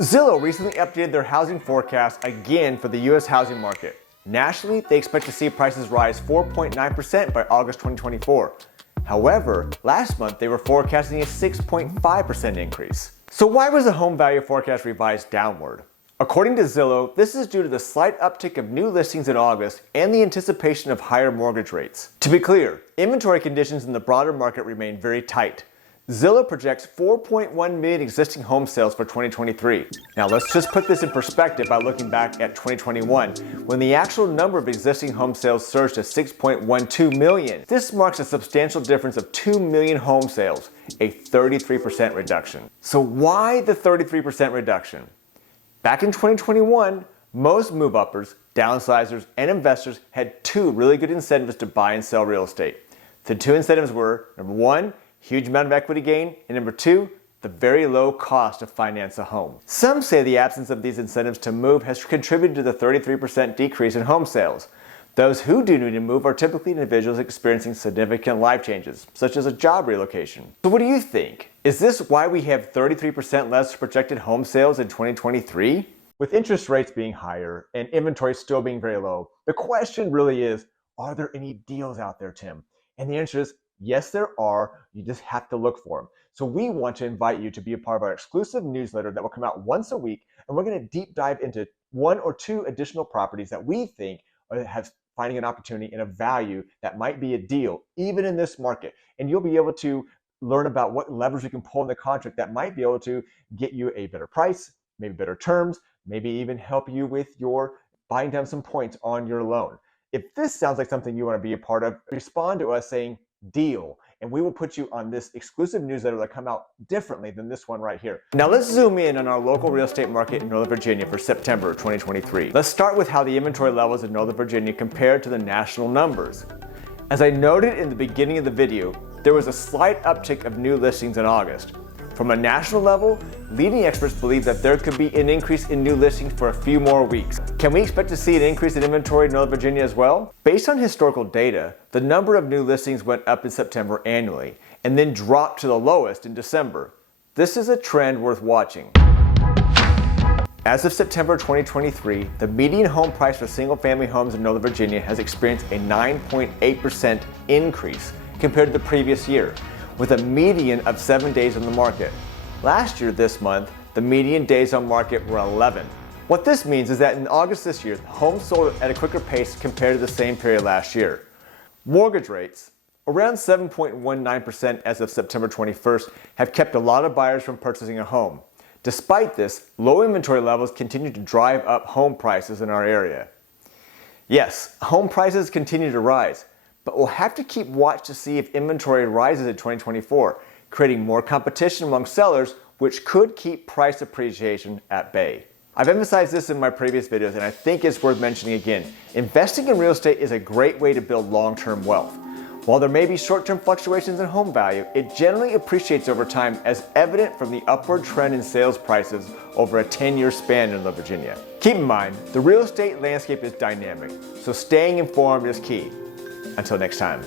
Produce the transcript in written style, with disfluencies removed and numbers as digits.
Zillow recently updated their housing forecast again for the U.S. housing market. Nationally, they expect to see prices rise 4.9% by August 2024. However, last month they were forecasting a 6.5% increase. So why was the home value forecast revised downward? According to Zillow, this is due to the slight uptick of new listings in August and the anticipation of higher mortgage rates. To be clear, inventory conditions in the broader market remain very tight. Zillow projects 4.1 million existing home sales for 2023. Now let's just put this in perspective by looking back at 2021, when the actual number of existing home sales surged to 6.12 million. This marks a substantial difference of 2 million home sales, a 33% reduction. So why the 33% reduction? Back in 2021, most move-uppers, downsizers, and investors had two really good incentives to buy and sell real estate. The two incentives were, number one, huge amount of equity gain, and number two, the very low cost to finance a home. Some say the absence of these incentives to move has contributed to the 33% decrease in home sales. Those who do need to move are typically individuals experiencing significant life changes, such as a job relocation. So what do you think? Is this why we have 33% less projected home sales in 2023? With interest rates being higher and inventory still being very low, the question really is, are there any deals out there, Tim? And the answer is, yes, there are. You just have to look for them. So we want to invite you to be a part of our exclusive newsletter that will come out once a week, and we're going to deep dive into one or two additional properties that we think have finding an opportunity and a value that might be a deal, even in this market. And you'll be able to learn about what levers you can pull in the contract that might be able to get you a better price, maybe better terms, maybe even help you with your buying down some points on your loan. If this sounds like something you want to be a part of, respond to us saying deal, and we will put you on this exclusive newsletter that come out differently than this one right here. Now let's zoom in on our local real estate market in Northern Virginia for September 2023. Let's start with how the inventory levels in Northern Virginia compare to the national numbers. As I noted in the beginning of the video, there was a slight uptick of new listings in August. From a national level, leading experts believe that there could be an increase in new listings for a few more weeks. Can we expect to see an increase in inventory in Northern Virginia as well? Based on historical data, the number of new listings went up in September annually and then dropped to the lowest in December. This is a trend worth watching. As of September 2023, the median home price for single-family homes in Northern Virginia has experienced a 9.8% increase compared to the previous year, with a median of 7 days on the market. Last year this month, the median days on market were 11. What this means is that in August this year, homes sold at a quicker pace compared to the same period last year. Mortgage rates, around 7.19% as of September 21st, have kept a lot of buyers from purchasing a home. Despite this, low inventory levels continue to drive up home prices in our area. Yes, home prices continue to rise, but we'll have to keep watch to see if inventory rises in 2024, creating more competition among sellers, which could keep price appreciation at bay. I've emphasized this in my previous videos, and I think it's worth mentioning again. Investing in real estate is a great way to build long-term wealth. While there may be short-term fluctuations in home value, it generally appreciates over time, as evident from the upward trend in sales prices over a 10-year span in Northern Virginia. Keep in mind, the real estate landscape is dynamic, so staying informed is key. Until next time.